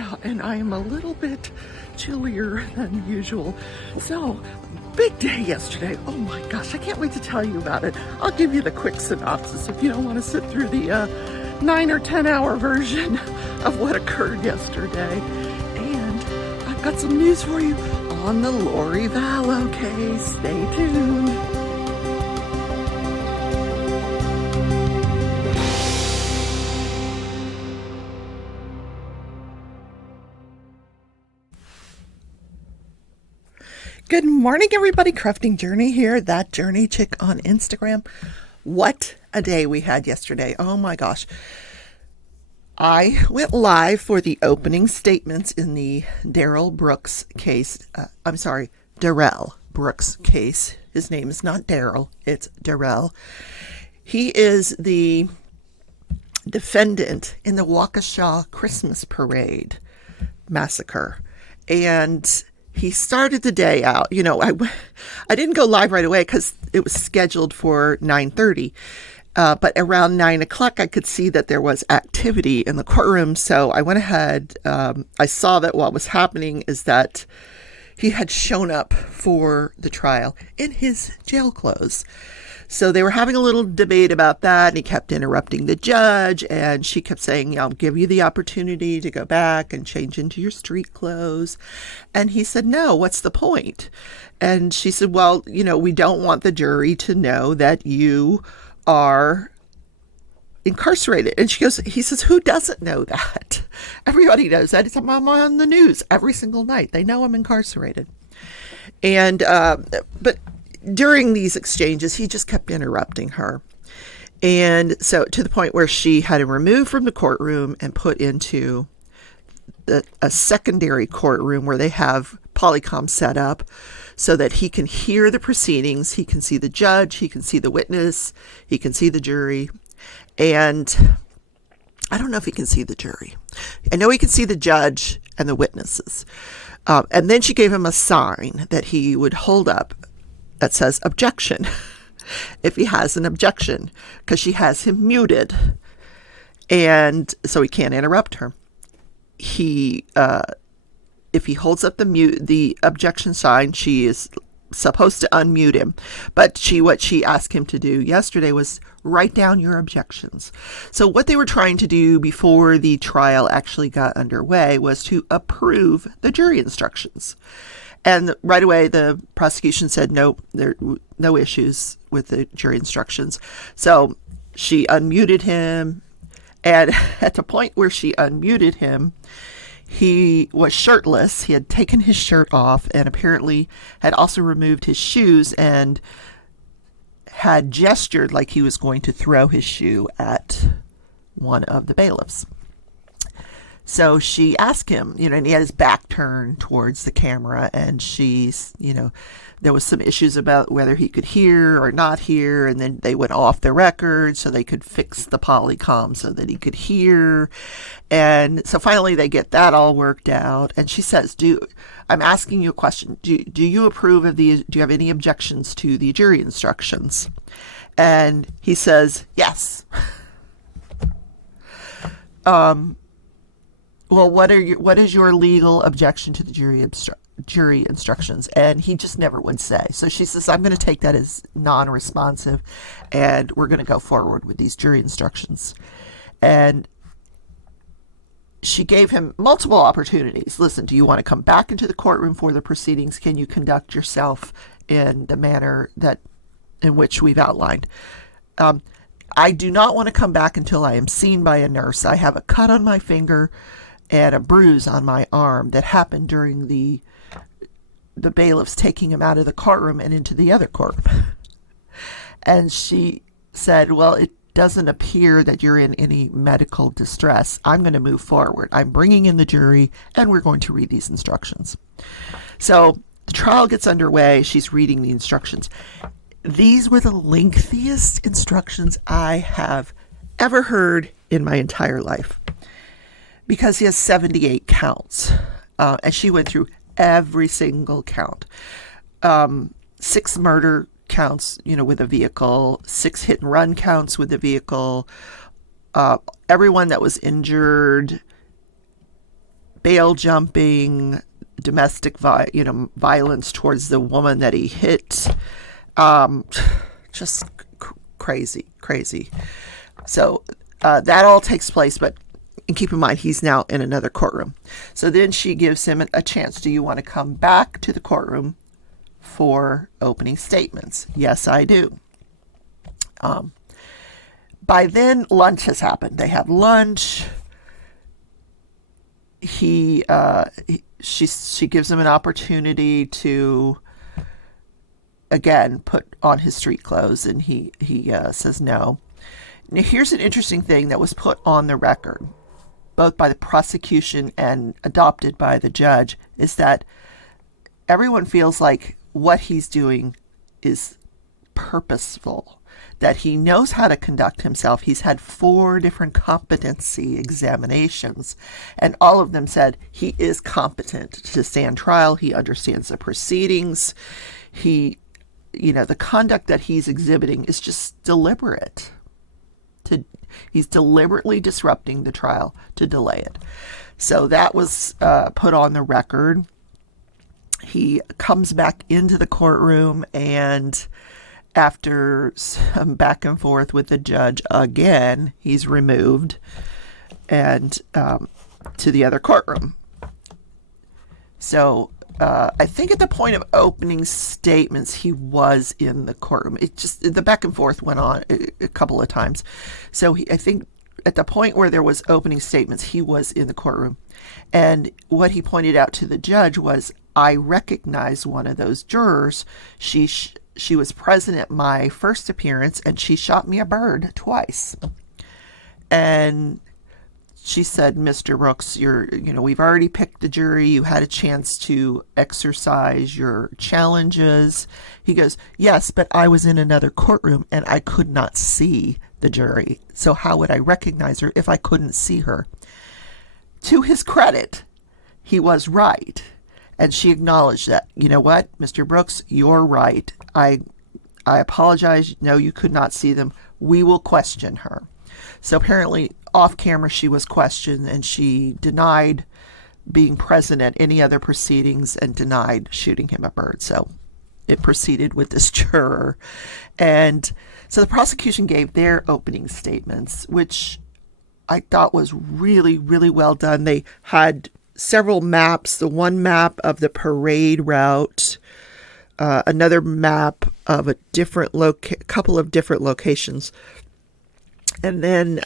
out and I am a little bit chillier than usual. So, big day yesterday. Oh my gosh, I can't wait to tell you about it. I'll give you the quick synopsis if you don't want to sit through the 9 or 10 hour version of what occurred yesterday. And I've got some news for you on the Lori Vallow case. Stay tuned. Good morning, everybody. Crafting Journey here, that Journey Chick on Instagram. What a day we had yesterday. Oh my gosh. I went live for the opening statements in the Darrell Brooks case. Darrell Brooks case. His name is not Darrell, it's Darrell. He is the defendant in the Waukesha Christmas Parade massacre. And he started the day out. You know, I didn't go live right away because it was scheduled for 9:30. But around 9 o'clock, I could see that there was activity in the courtroom. So I went ahead. I saw that what was happening is that he had shown up for the trial in his jail clothes. So they were having a little debate about that, and he kept interrupting the judge, and she kept saying, I'll give you the opportunity to go back and change into your street clothes. And he said, no, what's the point? And she said, well, you know, we don't want the jury to know that you are incarcerated. And he says, who doesn't know that? Everybody knows that. I'm on the news every single night. They know I'm incarcerated. And, but during these exchanges, he just kept interrupting her. And so to the point where she had him removed from the courtroom and put into a secondary courtroom where they have Polycom set up so that he can hear the proceedings. He can see the judge. He can see the witness. He can see the jury. And I don't know if he can see the jury. I know he can see the judge and the witnesses. And then she gave him a sign that he would hold up that says objection if he has an objection, because she has him muted, and so he can't interrupt her. If he holds up the objection sign, she is supposed to unmute him. But what she asked him to do yesterday was write down your objections. So what they were trying to do before the trial actually got underway was to approve the jury instructions. And right away, the prosecution said, no, there no issues with the jury instructions. So she unmuted him. And at the point where she unmuted him, he was shirtless. He had taken his shirt off and apparently had also removed his shoes and had gestured like he was going to throw his shoe at one of the bailiffs. So she asked him, and he had his back turned towards the camera, and there was some issues about whether he could hear or not hear, and then they went off the record so they could fix the Polycom so that he could hear. And so finally they get that all worked out, and she says, I'm asking you a question. Do you approve of do you have any objections to the jury instructions? And he says, yes. Well, what is your legal objection to the jury instructions? And he just never would say. So she says, I'm going to take that as non-responsive, and we're going to go forward with these jury instructions. And she gave him multiple opportunities. Listen, do you want to come back into the courtroom for the proceedings? Can you conduct yourself in the manner in which we've outlined? I do not want to come back until I am seen by a nurse. I have a cut on my finger and a bruise on my arm that happened during the bailiffs taking him out of the courtroom and into the other courtroom. And she said, well, it doesn't appear that you're in any medical distress. I'm going to move forward. I'm bringing in the jury, and we're going to read these instructions. So the trial gets underway. She's reading the instructions. These were the lengthiest instructions I have ever heard in my entire life, because he has 78 counts, and she went through every single count. 6 murder counts, with a vehicle, 6 hit and run counts with the vehicle, everyone that was injured bail jumping, domestic violence towards the woman that he hit. Just crazy. So that all takes place, but and keep in mind, he's now in another courtroom. So then she gives him a chance. Do you want to come back to the courtroom for opening statements? Yes, I do. By then, lunch has happened. They have lunch. She gives him an opportunity to, again, put on his street clothes, and he says no. Now, here's an interesting thing that was put on the record, both by the prosecution and adopted by the judge, is that everyone feels like what he's doing is purposeful, that he knows how to conduct himself. He's had 4 different competency examinations, and all of them said he is competent to stand trial. He understands the proceedings. The conduct that he's exhibiting is just deliberate. He's deliberately disrupting the trial to delay it. So that was put on the record. He comes back into the courtroom, and after some back and forth with the judge again, he's removed and to the other courtroom. So I think at the point of opening statements, he was in the courtroom. The back and forth went on a couple of times. So I think at the point where there was opening statements, he was in the courtroom. And what he pointed out to the judge was, I recognize one of those jurors. She was present at my first appearance, and she shot me a bird twice. And she said, Mr. Brooks, we've already picked the jury. You had a chance to exercise your challenges. He goes, yes, but I was in another courtroom and I could not see the jury. So how would I recognize her if I couldn't see her? To his credit, he was right. And she acknowledged that. You know what, Mr. Brooks, you're right. I apologize. No, you could not see them. We will question her. So apparently off camera she was questioned, and she denied being present at any other proceedings and denied shooting him a bird. So it proceeded with this juror. And so the prosecution gave their opening statements, which I thought was really, really well done. They had several maps, the one map of the parade route, another map of a different couple of different locations. And then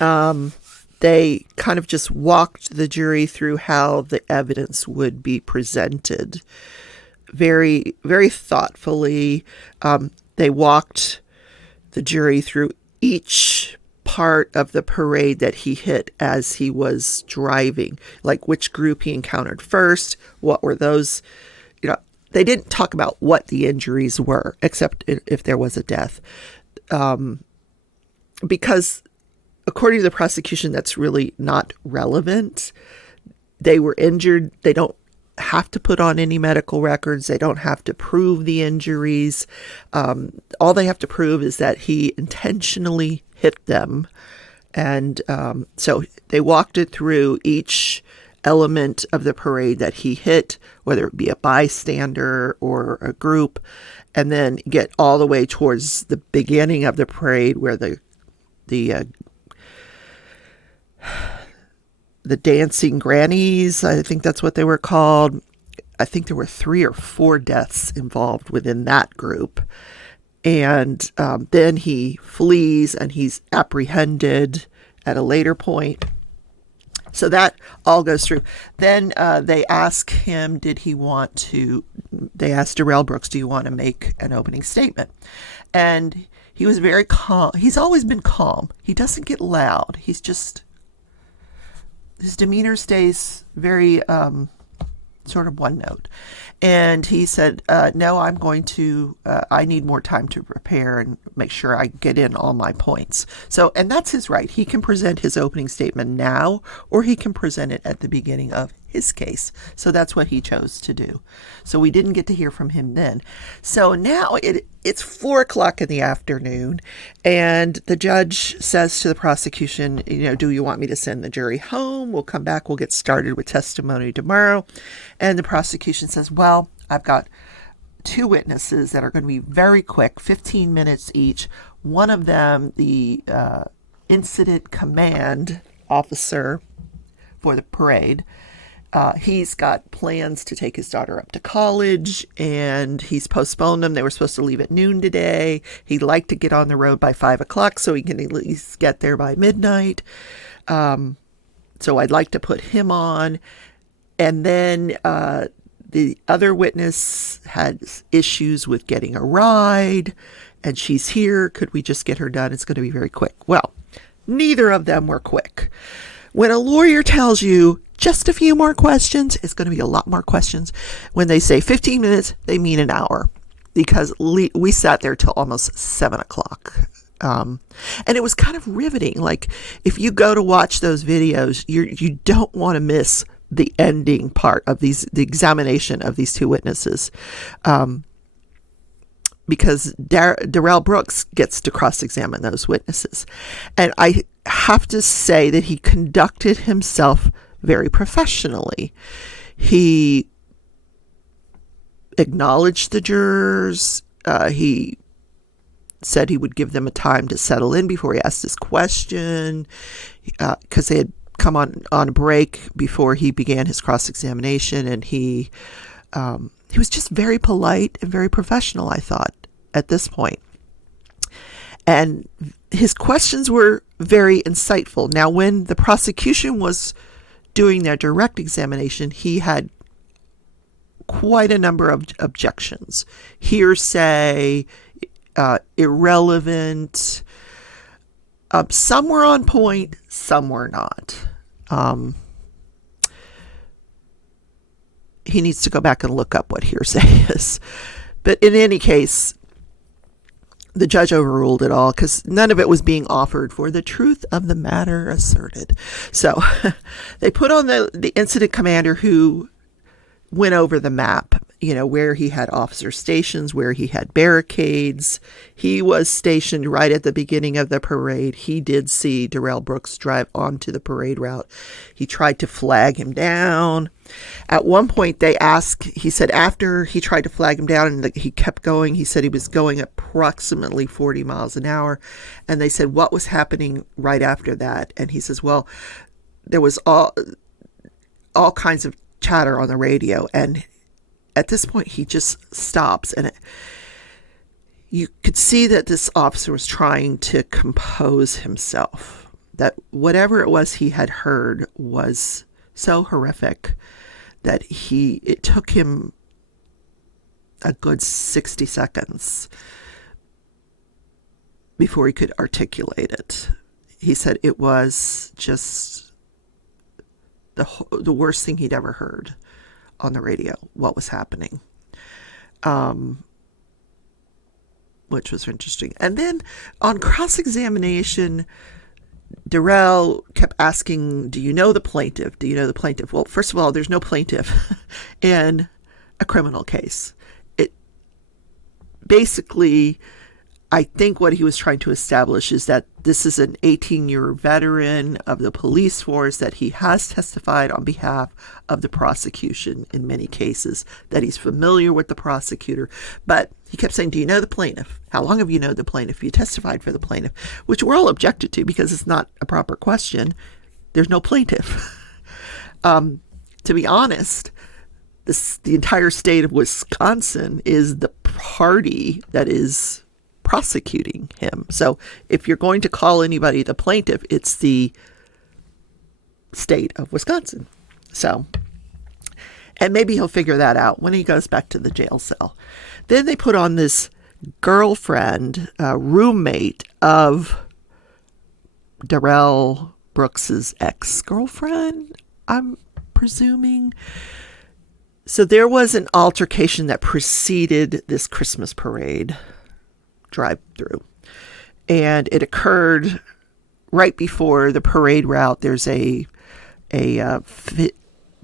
they kind of just walked the jury through how the evidence would be presented very, very thoughtfully. They walked the jury through each part of the parade that he hit as he was driving, like which group he encountered first, what were those, they didn't talk about what the injuries were, except if there was a death. Because according to the prosecution, that's really not relevant. They were injured. They don't have to put on any medical records. They don't have to prove the injuries. All they have to prove is that he intentionally hit them. And so they walked it through each element of the parade that he hit, whether it be a bystander or a group, and then get all the way towards the beginning of the parade where the dancing grannies, I think that's what they were called. I think there were 3 or 4 deaths involved within that group. And then he flees and he's apprehended at a later point. So that all goes through. Then they ask him, they asked Darrell Brooks, do you want to make an opening statement? And he was very calm. He's always been calm. He doesn't get loud. His demeanor stays very sort of one note. And he said, no, I need more time to prepare and make sure I get in all my points. So, and that's his right. He can present his opening statement now, or he can present it at the beginning of his case. So that's what he chose to do. So we didn't get to hear from him then. So now it's 4:00 in the afternoon, and the judge says to the prosecution, do you want me to send the jury home? We'll come back. We'll get started with testimony tomorrow. And the prosecution says, well, I've got 2 witnesses that are going to be very quick, 15 minutes each. One of them, the incident command officer for the parade, he's got plans to take his daughter up to college, and he's postponed them. They were supposed to leave at noon today. He'd like to get on the road by 5:00 so he can at least get there by midnight. So I'd like to put him on. And then the other witness had issues with getting a ride, and she's here. Could we just get her done? It's going to be very quick. Well, neither of them were quick. When a lawyer tells you just a few more questions, it's going to be a lot more questions. When they say 15 minutes, they mean an hour, because we sat there till almost 7:00. And it was kind of riveting. Like, if you go to watch those videos, you don't want to miss the ending part of the examination of these 2 witnesses. Because Darrell Brooks gets to cross-examine those witnesses. And I have to say that he conducted himself very professionally. He acknowledged the jurors. He said he would give them a time to settle in before he asked his question, because they had come on a break before he began his cross-examination, and he was just very polite and very professional, I thought, at this point. And his questions were very insightful. Now, when the prosecution was doing their direct examination, he had quite a number of objections. Hearsay, irrelevant. Some were on point, some were not. He needs to go back and look up what hearsay is. But in any case, the judge overruled it all, because none of it was being offered for the truth of the matter asserted. So they put on the incident commander, who went over the map, where he had officer stations, where he had barricades. He was stationed right at the beginning of the parade. He did see Darrell Brooks drive onto the parade route. He tried to flag him down. At one point, he said after he tried to flag him down and he kept going, he said he was going approximately 40 miles an hour. And they said, what was happening right after that? And he says, well, there was all kinds of chatter on the radio. And at this point, he just stops, and you could see that this officer was trying to compose himself, that whatever it was he had heard was so horrific that it took him a good 60 seconds before he could articulate it. He said it was just the worst thing he'd ever heard on the radio, what was happening, which was interesting. And then on cross-examination, Darrell kept asking, do you know the plaintiff? Do you know the plaintiff? Well, first of all, there's no plaintiff in a criminal case. It basically, I think what he was trying to establish is that this is an 18-year veteran of the police force, that he has testified on behalf of the prosecution in many cases, that he's familiar with the prosecutor. But he kept saying, do you know the plaintiff? How long have you known the plaintiff? You testified for the plaintiff, which we're all objected to because it's not a proper question. There's no plaintiff. To be honest, the entire state of Wisconsin is the party that is prosecuting him. So if you're going to call anybody the plaintiff, it's the state of Wisconsin. So, and maybe he'll figure that out when he goes back to the jail cell. Then they put on this girlfriend, roommate of Darrell Brooks's ex-girlfriend, I'm presuming. So there was an altercation that preceded this Christmas parade drive-through, and it occurred right before the parade route. There's a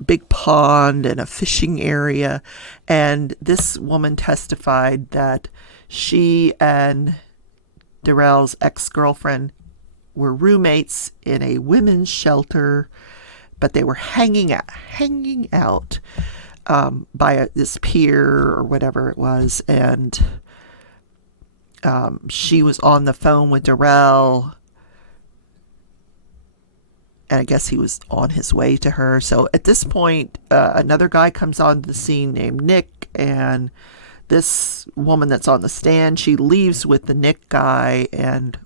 big pond and a fishing area. And this woman testified that she and Darrell's ex-girlfriend were roommates in a women's shelter, but they were hanging out by this pier or whatever it was. And she was on the phone with Darrell, and I guess he was on his way to her. So at this point, another guy comes on the scene named Nick, and this woman that's on the stand, she leaves with the Nick guy, and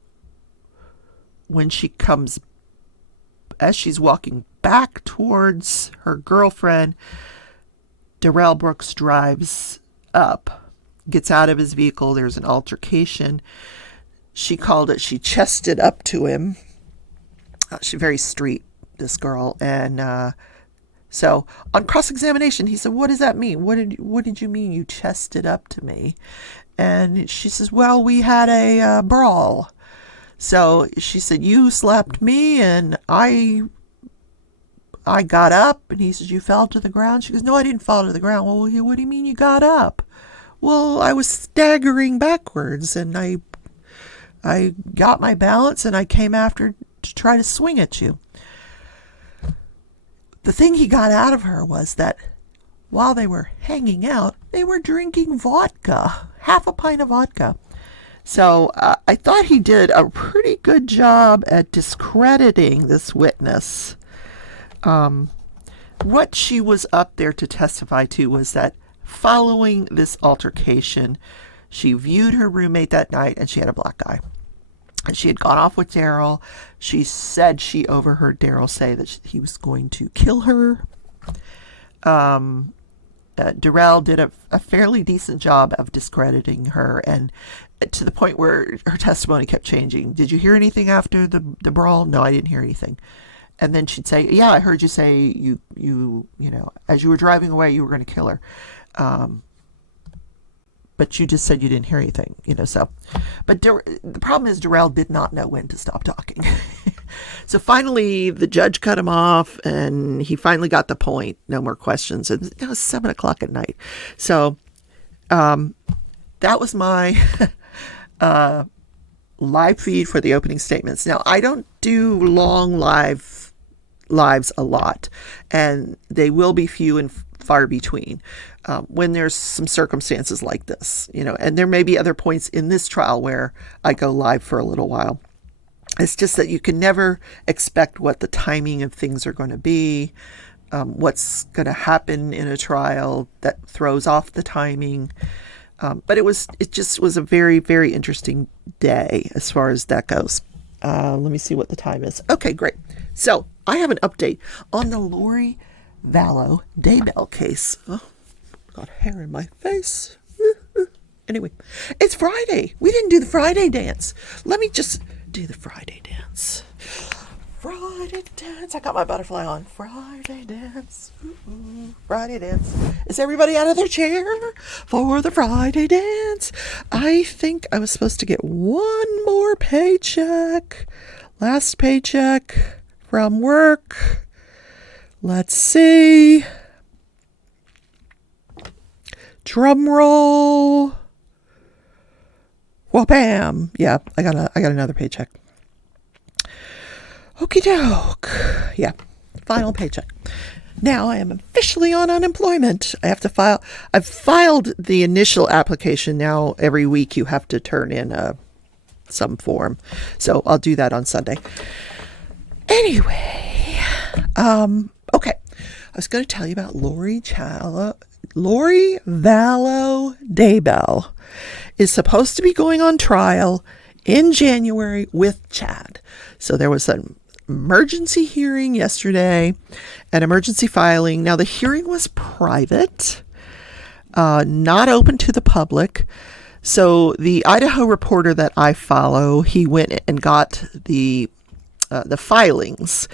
when she comes, as she's walking back towards her girlfriend, Darrell Brooks drives up, gets out of his vehicle. There's an altercation. She called it, she chested up to him. She's very street, this girl. And so on cross-examination, he said, "What does that mean? What did you mean you chested up to me?" And she says, "Well, we had a brawl." So she said, "You slapped me and I got up." And he says, "You fell to the ground?" She goes, "No, I didn't fall to the ground." "Well, what do you mean you got up?" "Well, I was staggering backwards and I got my balance and I came after to try to swing at you." The thing he got out of her was that while they were hanging out, they were drinking vodka, half a pint of vodka. So I thought he did a pretty good job at discrediting this witness. What she was up there to testify to was that following this altercation, she viewed her roommate that night and she had a black eye. And she had gone off with Darrell. She said she overheard Darrell say that he was going to kill her. Darrell did a fairly decent job of discrediting her, and to the point where her testimony kept changing. "Did you hear anything after the brawl?" "No, I didn't hear anything." And then she'd say, "Yeah, I heard you say you know, as you were driving away, you were going to kill her. But you just said you didn't hear anything, so." But the problem is Darrell did not know when to stop talking. So finally, the judge cut him off, and he finally got the point. No more questions. And it was 7:00 at night. So that was my live feed for the opening statements. Now, I don't do long lives a lot, and they will be few and far between when there's some circumstances like this, and there may be other points in this trial where I go live for a little while. It's just that you can never expect what the timing of things are going to be, what's going to happen in a trial that throws off the timing. But it just was a very, very interesting day as far as that goes. Let me see what the time is. Okay, great. So I have an update on the Lori Vallow Daybell case. Oh, got hair in my face. Anyway, it's Friday. We didn't do the Friday dance. Let me just do the Friday dance. Friday dance. I got my butterfly on. Friday dance. Ooh, Friday dance. Is everybody out of their chair for the Friday dance? I think I was supposed to get one more paycheck. Last paycheck from work. Let's see. Drum roll. Well, bam. Yeah, I got another paycheck. Okie doke. Yeah, final paycheck. Now I am officially on unemployment. I have to file. I've filed the initial application. Now every week you have to turn in some form. So I'll do that on Sunday. Anyway, okay. I was going to tell you about Lori Vallow Daybell is supposed to be going on trial in January with Chad. So there was an emergency hearing yesterday, an emergency filing. Now the hearing was private, not open to the public. So the Idaho Reporter that I follow, he went and got the filings.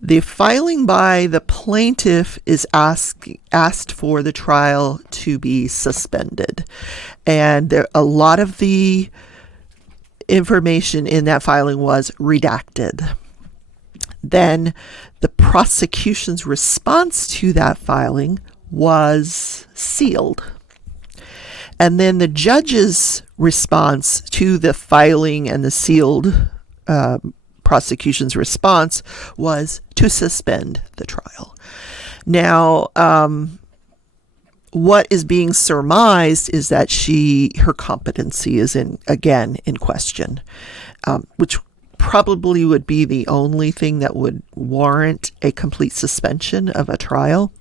The filing by the plaintiff is asked for the trial to be suspended. And a lot of the information in that filing was redacted. Then the prosecution's response to that filing was sealed. And then the judge's response to the filing and the sealed prosecution's response was to suspend the trial. Now, what is being surmised is that her competency is again in question, which probably would be the only thing that would warrant a complete suspension of a trial,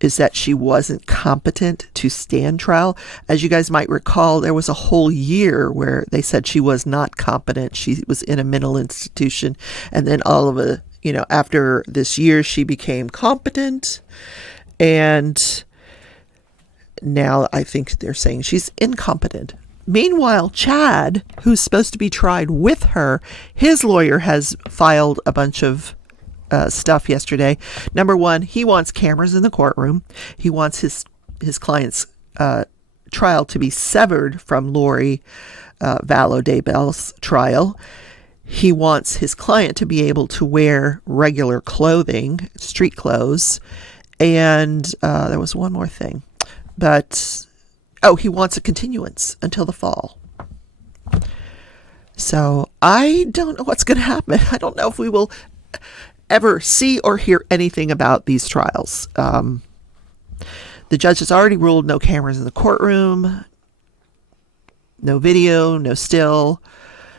is that she wasn't competent to stand trial. As you guys might recall, there was a whole year where they said she was not competent. She was in a mental institution. And then after this year, she became competent. And now I think they're saying she's incompetent. Meanwhile, Chad, who's supposed to be tried with her, his lawyer has filed a bunch of stuff yesterday. Number one, he wants cameras in the courtroom. He wants his client's trial to be severed from Lori Vallow Daybell's trial. He wants his client to be able to wear regular clothing, street clothes. And there was one more thing. But, he wants a continuance until the fall. So I don't know what's going to happen. I don't know if we will ever see or hear anything about these trials. The judge has already ruled no cameras in the courtroom, no video, no still.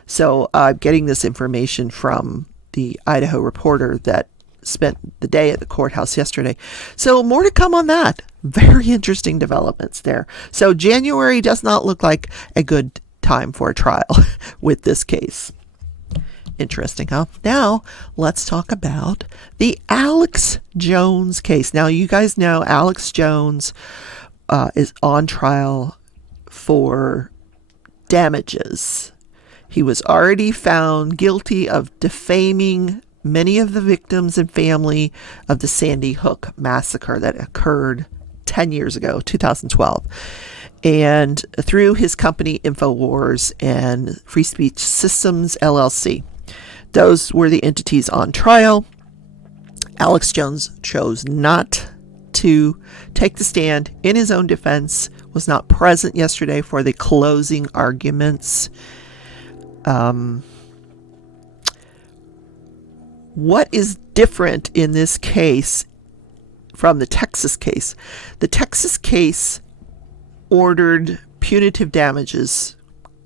So I'm getting this information from the Idaho Reporter that spent the day at the courthouse yesterday. So more to come on that. Very interesting developments there. So January does not look like a good time for a trial with this case. Interesting, huh? Now, let's talk about the Alex Jones case. Now, you guys know Alex Jones is on trial for damages. He was already found guilty of defaming many of the victims and family of the Sandy Hook massacre that occurred 10 years ago, 2012. And through his company InfoWars and Free Speech Systems, LLC. Those were the entities on trial. Alex Jones chose not to take the stand in his own defense, was not present yesterday for the closing arguments. What is different in this case from the Texas case? The Texas case ordered punitive damages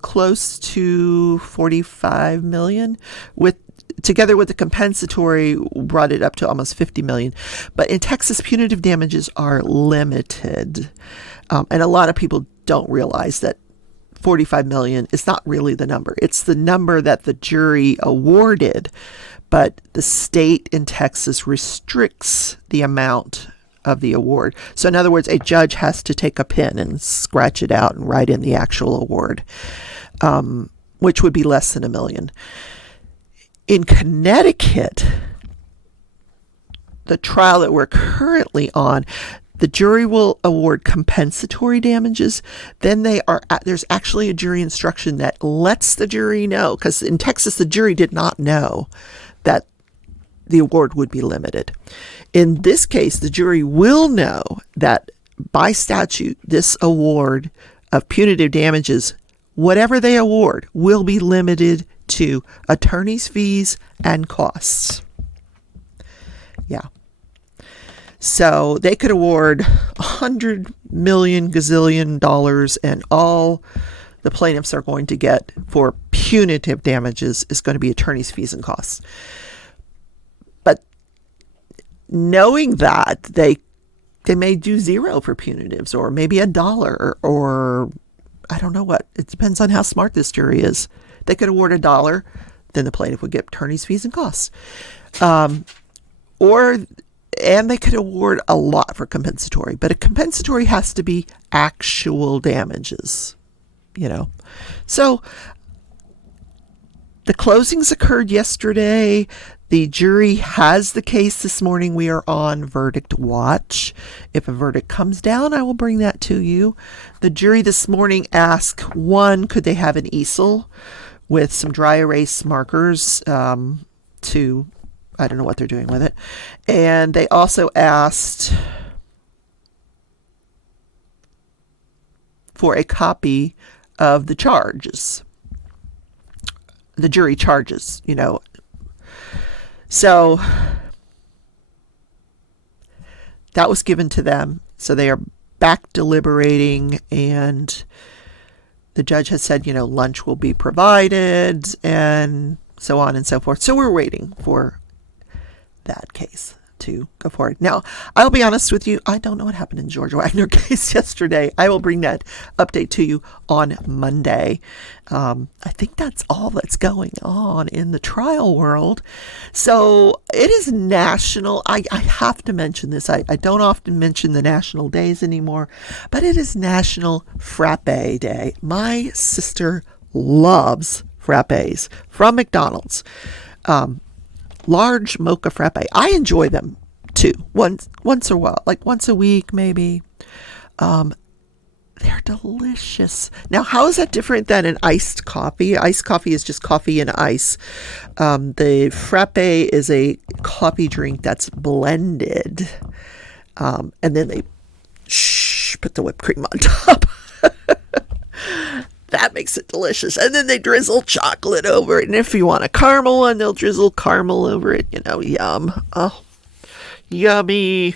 close to $45 million, together with the compensatory brought it up to almost $50 million. But in Texas, punitive damages are limited. And a lot of people don't realize that $45 million is not really the number. It's the number that the jury awarded, but the state in Texas restricts the amount of the award. So in other words, a judge has to take a pen and scratch it out and write in the actual award, which would be less than $1 million. In Connecticut, the trial that we're currently on, the jury will award compensatory damages. Then there's actually a jury instruction that lets the jury know, because in Texas, the jury did not know that the award would be limited. In this case, the jury will know that by statute, this award of punitive damages, whatever they award, will be limited to attorney's fees and costs. Yeah. So they could award $100 million gazillion dollars, and all the plaintiffs are going to get for punitive damages is going to be attorney's fees and costs. But knowing that, they may do zero for punitives, or maybe $1, or I don't know what. It depends on how smart this jury is. They could award $1, then the plaintiff would get attorney's fees and costs. And they could award a lot for compensatory, but a compensatory has to be actual damages, So the closings occurred yesterday. The jury has the case this morning. We are on verdict watch. If a verdict comes down, I will bring that to you. The jury this morning asked, one, could they have an easel with some dry erase markers to I don't know what they're doing with it. And they also asked for a copy of the charges, the jury charges, you know. So that was given to them. So they are back deliberating, and the judge has said, you know, lunch will be provided and so on and so forth. So we're waiting for that case to go forward. Now, I'll be honest with you, I don't know what happened in George Wagner case yesterday. I will bring that update to you on Monday. I think that's all that's going on in the trial world. So it is national. I have to mention this. I don't often mention the national days anymore, but it is National Frappe Day. My sister loves frappes from McDonald's. Large mocha frappe. I enjoy them too. Once a while, like once a week maybe. They're delicious. Now, how is that different than an iced coffee? Iced coffee is just coffee and ice. The frappe is a coffee drink that's blended, and then they put the whipped cream on top. That makes it delicious. And then they drizzle chocolate over it. And if you want a caramel one, they'll drizzle caramel over it. You know, yum. Oh, yummy.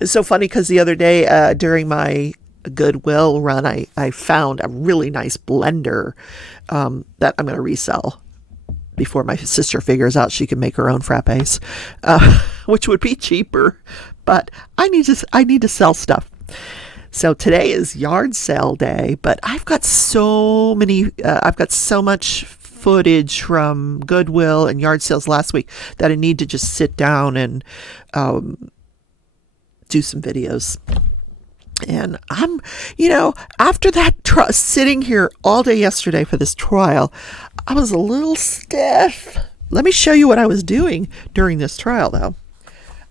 It's so funny because the other day during my Goodwill run, I found a really nice blender that I'm going to resell before my sister figures out she can make her own frappes, which would be cheaper. But I need to sell stuff. So today is yard sale day, but I've got so much footage from Goodwill and yard sales last week that I need to just sit down and do some videos. And I'm, you know, after that sitting here all day yesterday for this trial, I was a little stiff. Let me show you what I was doing during this trial, though.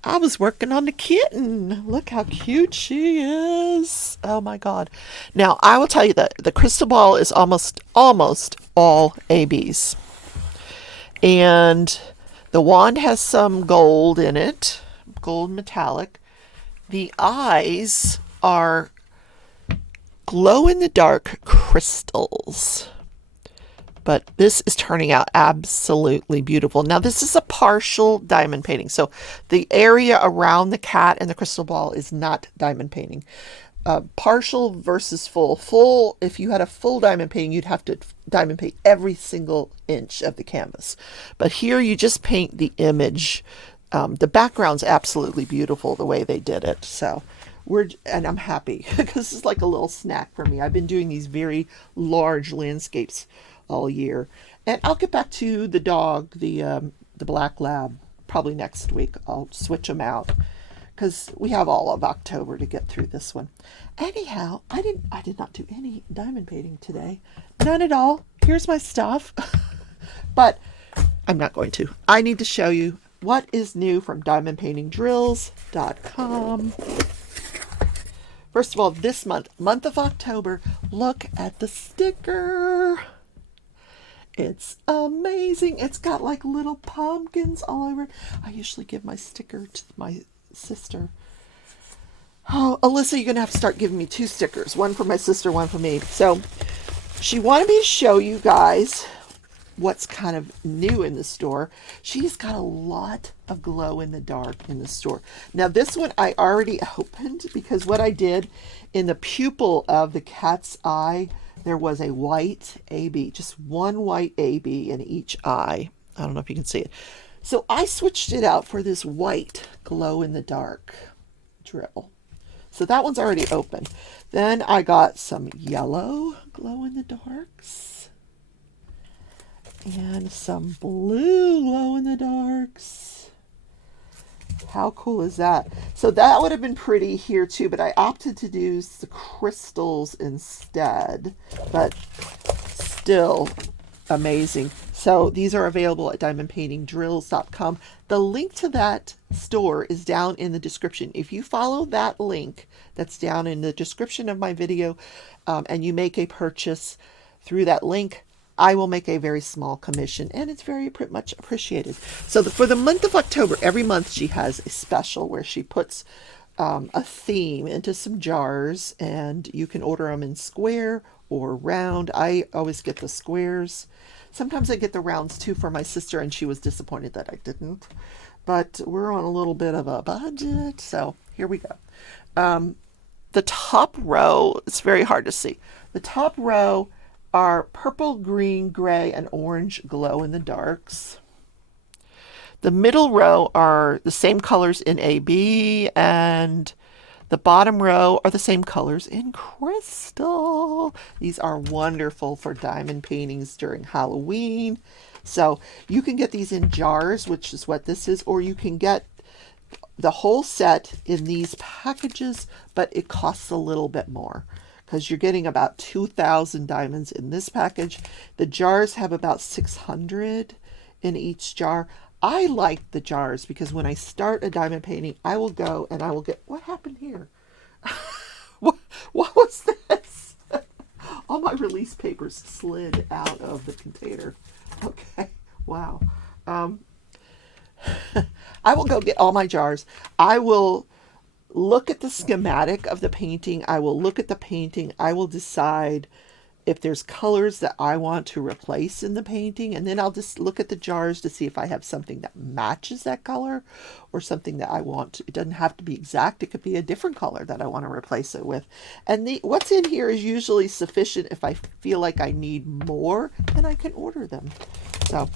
I was working on the kitten. Look how cute she is. Oh my God. Now, I will tell you that the crystal ball is almost all ABs. And the wand has some gold in it, gold metallic. The eyes are glow-in-the-dark crystals. But this is turning out absolutely beautiful. Now, this is a partial diamond painting. So the area around the cat and the crystal ball is not diamond painting. Partial versus full. Full, if you had a full diamond painting, you'd have to diamond paint every single inch of the canvas. But here you just paint the image. The background's absolutely beautiful the way they did it. So and I'm happy because it's like a little snack for me. I've been doing these very large landscapes all year. And I'll get back to the dog, the black lab, probably next week. I'll switch them out because we have all of October to get through this one. Anyhow, I did not do any diamond painting today. None at all. Here's my stuff. But I'm not going to. I need to show you what is new from diamondpaintingdrills.com. First of all, this month of October, look at the sticker. It's amazing. It's got like little pumpkins all over it. I usually give my sticker to my sister. Oh, Alyssa, you're going to have to start giving me 2 stickers. One for my sister, one for me. So she wanted me to show you guys what's kind of new in the store. She's got a lot of glow in the dark in the store. Now this one I already opened because what I did in the pupil of the cat's eye, there was a white AB, just one white AB in each eye. I don't know if you can see it. So I switched it out for this white glow in the dark drill. So that one's already open. Then I got some yellow glow in the darks and some blue glow in the darks. How cool is that? So that would have been pretty here too, but I opted to do the crystals instead, but still amazing. So these are available at diamondpaintingdrills.com. The link to that store is down in the description. If you follow that link that's down in the description of my video and you make a purchase through that link, I will make a very small commission, and it's very much appreciated. So for the month of October, every month she has a special where she puts a theme into some jars, and you can order them in square or round. I always get the squares. Sometimes I get the rounds too for my sister, and she was disappointed that I didn't. But we're on a little bit of a budget, so here we go. The top row, it's very hard to see. The top row are purple, green, gray, and orange glow in the darks. The middle row are the same colors in AB, and the bottom row are the same colors in crystal. These are wonderful for diamond paintings during Halloween. So you can get these in jars, which is what this is, or you can get the whole set in these packages, but it costs a little bit more because you're getting about 2,000 diamonds in this package. The jars have about 600 in each jar. I like the jars because when I start a diamond painting, I will go and I will get, what happened here? what was this? All my release papers slid out of the container. Okay, wow. I will go get all my jars. I will look at the schematic of the painting. I will look at the painting. I will decide if there's colors that I want to replace in the painting, and then I'll just look at the jars to see if I have something that matches that color or something that I want to. It doesn't have to be exact. It could be a different color that I want to replace it with. And what's in here is usually sufficient. If I feel like I need more, then I can order them. So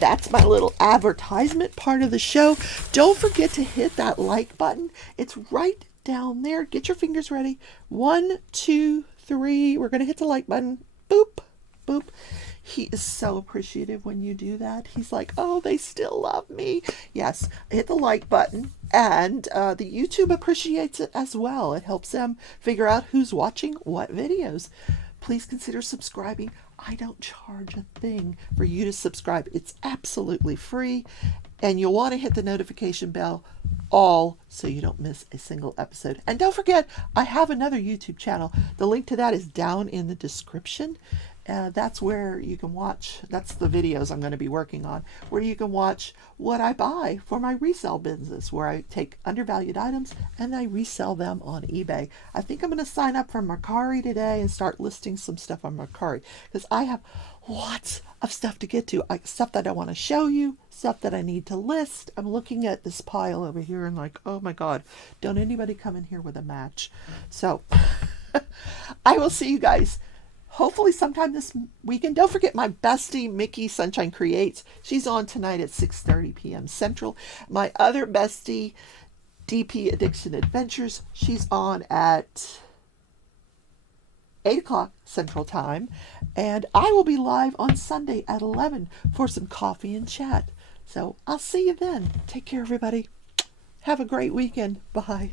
that's my little advertisement part of the show. Don't forget to hit that like button. It's right down there. Get your fingers ready. 1, 2, 3. We're going to hit the like button. Boop, boop. He is so appreciative when you do that. He's like, oh, they still love me. Yes, hit the like button. And the YouTube appreciates it as well. It helps them figure out who's watching what videos. Please consider subscribing. I don't charge a thing for you to subscribe. It's absolutely free. And you'll want to hit the notification bell all so you don't miss a single episode. And don't forget, I have another YouTube channel. The link to that is down in the description. That's where you can watch, that's the videos I'm going to be working on, where you can watch what I buy for my resale business, where I take undervalued items and I resell them on eBay. I think I'm going to sign up for Mercari today and start listing some stuff on Mercari, because I have lots of stuff to get to. Stuff that I want to show you, stuff that I need to list. I'm looking at this pile over here and like, oh my God, don't anybody come in here with a match. So I will see you guys hopefully sometime this weekend. Don't forget my bestie, Mickey Sunshine Creates. She's on tonight at 6:30 p.m. Central. My other bestie, DP Addiction Adventures, she's on at 8 o'clock Central Time. And I will be live on Sunday at 11 for some coffee and chat. So I'll see you then. Take care, everybody. Have a great weekend. Bye.